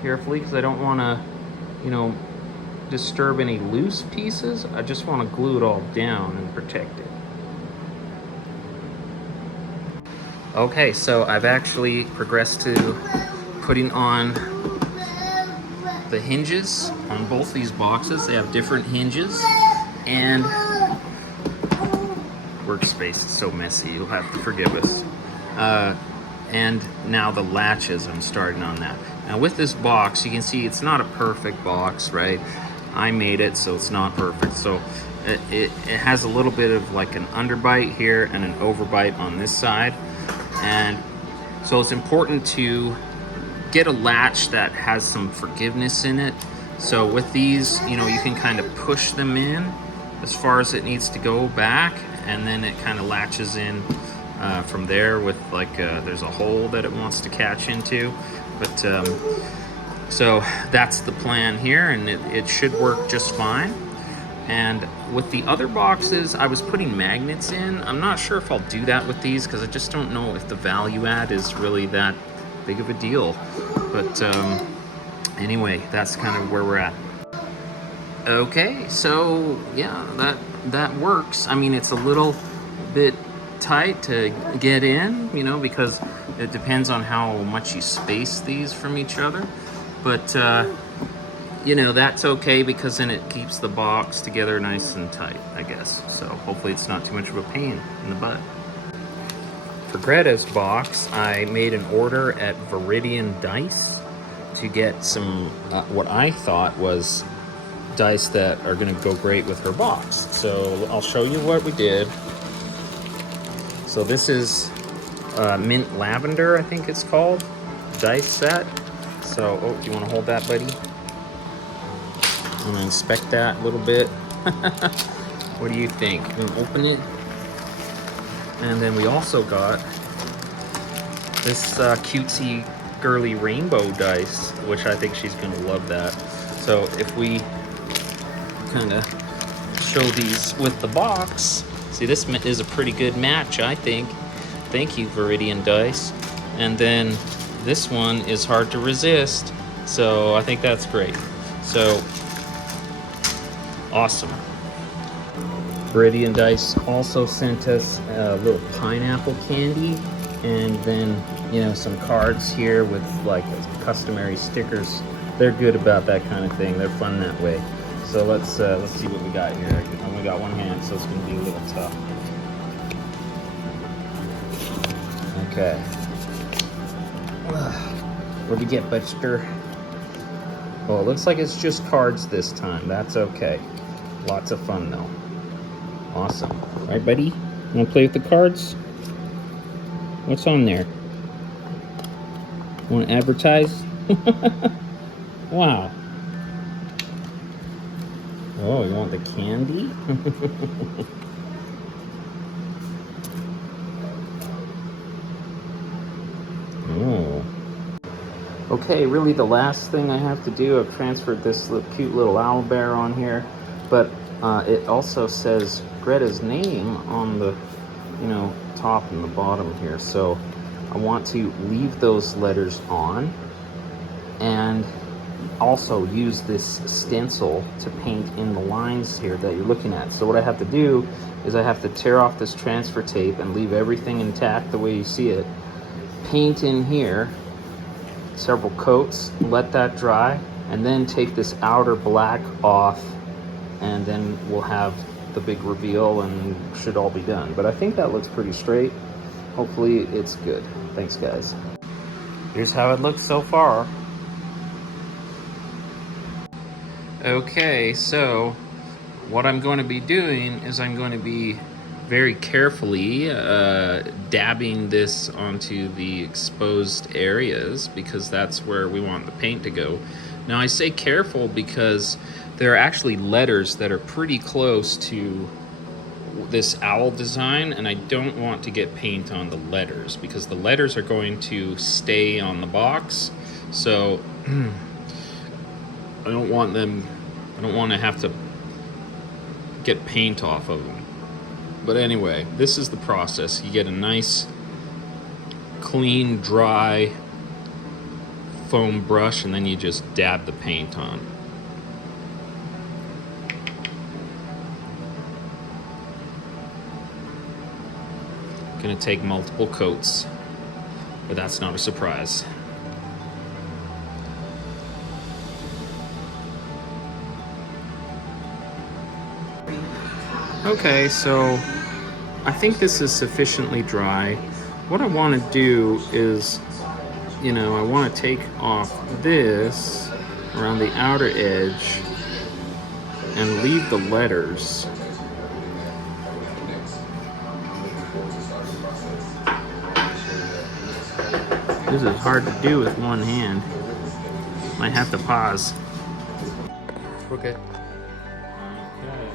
carefully because I don't want to, you know, disturb any loose pieces. I just want to glue it all down and protect it. Okay, so I've actually progressed to putting on the hinges on both these boxes. They have different hinges, and workspace is so messy, you'll have to forgive us. And now the latches, I'm starting on that. Now with this box, you can see it's not a perfect box, right? I made it, so it's not perfect. So it has a little bit of like an underbite here and an overbite on this side. And so it's important to get a latch that has some forgiveness in it. So with these, you know, you can kind of push them in as far as it needs to go back, and then it kind of latches in from there with like there's a hole that it wants to catch into. But so that's the plan here, and it should work just fine. And with the other boxes, I was putting magnets in. I'm not sure if I'll do that with these because I just don't know if the value add is really that big of a deal. But anyway, that's kind of where we're at. Okay, so yeah, that works. I mean, it's a little bit tight to get in, you know, because it depends on how much you space these from each other. But you know, that's okay because then it keeps the box together nice and tight, I guess. So hopefully it's not too much of a pain in the butt. For Greta's box, I made an order at Viridian Dice to get some, what I thought was dice that are gonna go great with her box. So I'll show you what we did. So this is Mint Lavender, I think it's called, dice set. So, oh, do you wanna hold that, buddy? I'm gonna inspect that a little bit. What do you think? I'm gonna open it. And then we also got this cutesy girly rainbow dice, which I think she's gonna love that. So if we kind of show these with the box, see, this is a pretty good match, I think. Thank you, Viridian Dice. And then this one is hard to resist, so I think that's great. So awesome. Viridian Dice also sent us a little pineapple candy, and then, you know, some cards here with like customary stickers. They're good about that kind of thing. They're fun that way. So let's see what we got here. I only got one hand, so it's gonna be a little tough. Okay. What'd you get, Buster? Oh, it looks like it's just cards this time. That's okay. Lots of fun though. Awesome. All right, buddy. Wanna play with the cards? What's on there? Wanna advertise? Wow. Oh, you want the candy? Oh. Okay, really the last thing I have to do, I've transferred this cute little Owlbear on here, but it also says Greta's name on the, you know, top and the bottom here. So I want to leave those letters on and also use this stencil to paint in the lines here that you're looking at. So what I have to do is I have to tear off this transfer tape and leave everything intact the way you see it, paint in here several coats, let that dry, and then take this outer black off, and then we'll have the big reveal and should all be done. But I think that looks pretty straight. Hopefully it's good. Thanks, guys. Here's how it looks so far. Okay, so what I'm going to be doing is I'm going to be very carefully dabbing this onto the exposed areas because that's where we want the paint to go. Now I say careful because there are actually letters that are pretty close to this owl design, and I don't want to get paint on the letters because the letters are going to stay on the box. So I don't want to have to get paint off of them. But anyway, this is the process. You get a nice, clean, dry foam brush, and then you just dab the paint on. Gonna take multiple coats, but that's not a surprise. Okay, so I think this is sufficiently dry. What I want to do is, I want to take off this around the outer edge and leave the letters. This is hard to do with one hand. Might have to pause. Okay. Okay,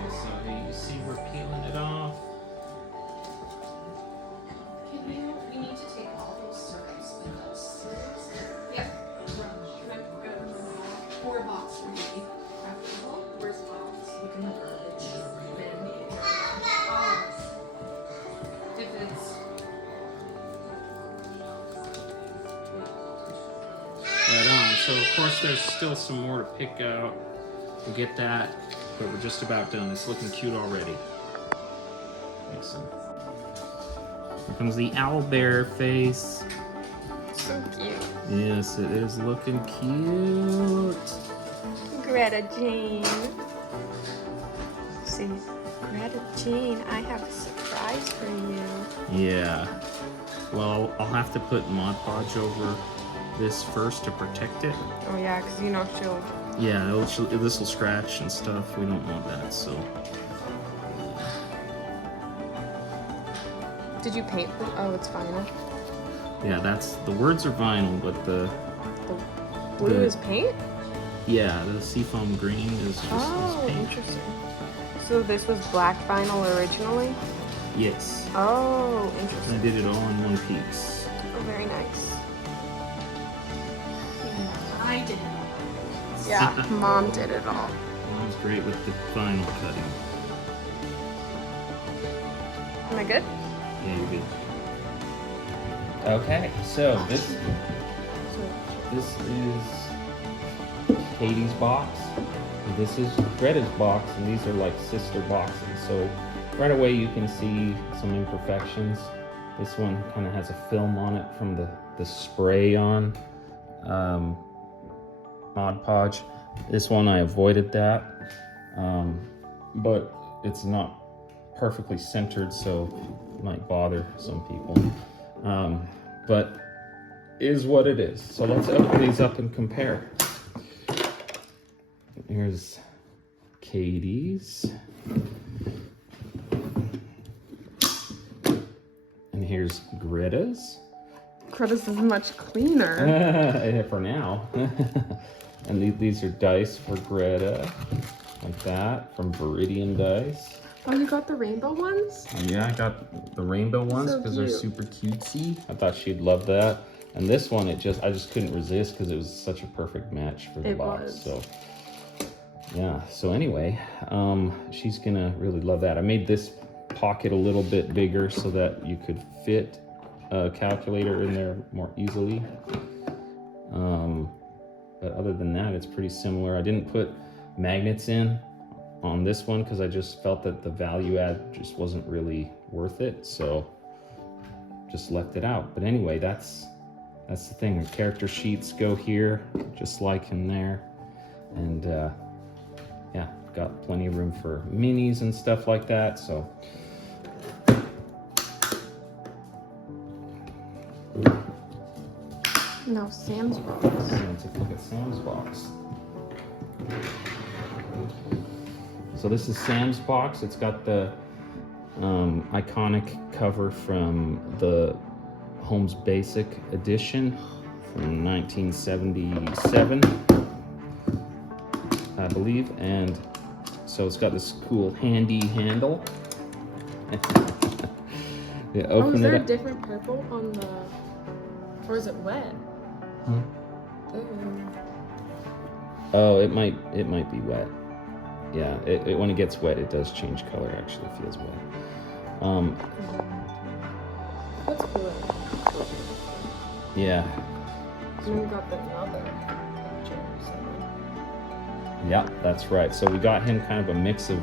so you see we're peeling it off. We need to take all those syrups with us. Yep. Can I pour a box for me? Where's the box? Look in the garbage bin. If it's... Right on. So of course there's still some more to pick out. We'll get that, but we're just about done. It's looking cute already. Excellent. Here comes the Owlbear face. So cute. Yes, it is looking cute. Greta Jean. See, Greta Jean, I have a surprise for you. Yeah. Well, I'll have to put Mod Podge over this first to protect it. Oh yeah, because she'll... Yeah, this will scratch and stuff. We don't want that, so. Did you paint them? Oh, it's vinyl. Yeah, the words are vinyl, but the Blue is paint? Yeah, the seafoam green is just paint. Interesting. So this was black vinyl originally? Yes. Oh, I interesting. did it all in one piece. Oh, very nice. I did it. Yeah, Mom did it all. Mom's great with the vinyl cutting. Am I good? Yeah, you're good. Okay, so this is Katie's box. This is Greta's box, and these are like sister boxes. So right away you can see some imperfections. This one kind of has a film on it from the spray on Mod Podge. This one I avoided that, but it's not perfectly centered, so it might bother some people. But is what it is. So let's open these up and compare. Here's Katie's. And here's Greta's. Greta's is much cleaner. For now. And these are dice for Greta, like that, from Viridian Dice. Oh, you got the rainbow ones? Yeah, I got the rainbow ones because they're cute. super cutesy. I thought she'd love that. And this one, I just couldn't resist because it was such a perfect match for the box. Was. So yeah. So anyway, she's gonna really love that. I made this pocket a little bit bigger so that you could fit a calculator in there more easily. But other than that, it's pretty similar. I didn't put magnets in on this one because I just felt that the value add just wasn't really worth it, so just left it out. But anyway, that's the thing. The character sheets go here, just like in there, and yeah, got plenty of room for minis and stuff like that. So No, Sam's box. let's take a look at Sam's box. So this is Sam's box. It's got the iconic cover from the Holmes Basic Edition from 1977, I believe. And so it's got this cool handy handle. Yeah, open is there it a up. different purple on the... Or is it wet? Hmm? Ooh. Oh, it might be wet. Yeah, when it gets wet, it does change color. Actually, it feels wet. That's cool. Yeah. And then we got the another picture or something. Yeah, that's right. So we got him kind of a mix of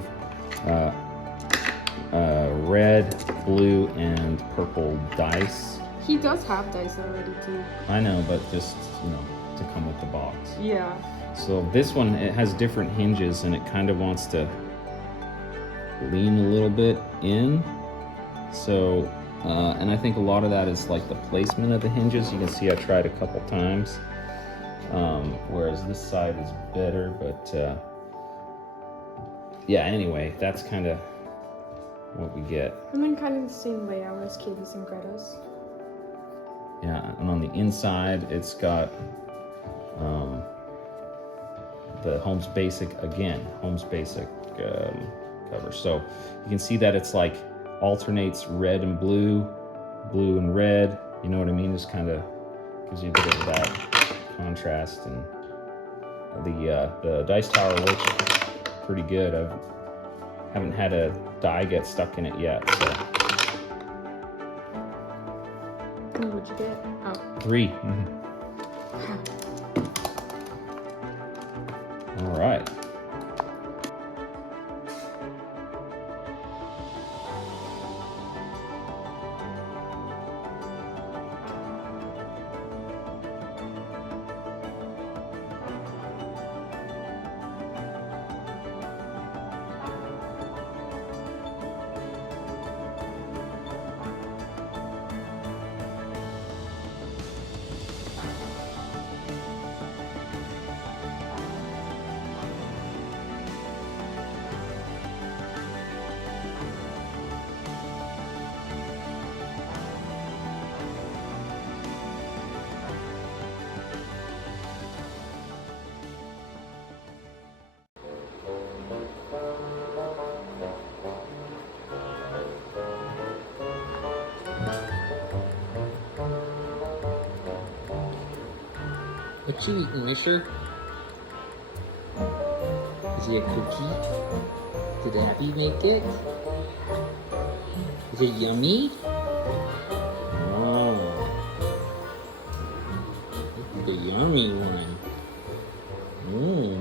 red, blue, and purple dice. He does have dice already too. I know, but just, you know, to come with the box. Yeah. So this one, it has different hinges and it kind of wants to lean a little bit in. So, and I think a lot of that is like the placement of the hinges. You can see I tried a couple times, whereas this side is better, but yeah, anyway, that's kind of what we get. And then kind of the same layout as Katie's and Greta's. Yeah, and on the inside, it's got the Holmes Basic, again, Holmes Basic cover. So you can see that it's like alternates red and blue, blue and red. You know what I mean? Just kind of gives you a bit of that contrast. And the dice tower works pretty good. I haven't had a die get stuck in it yet. So. And what'd you get? Oh. 3. Mm-hmm. All right. What you eating, mister? Is it a cookie? Did Abby make it? Is it yummy? Oh. It's a yummy one. Mmm.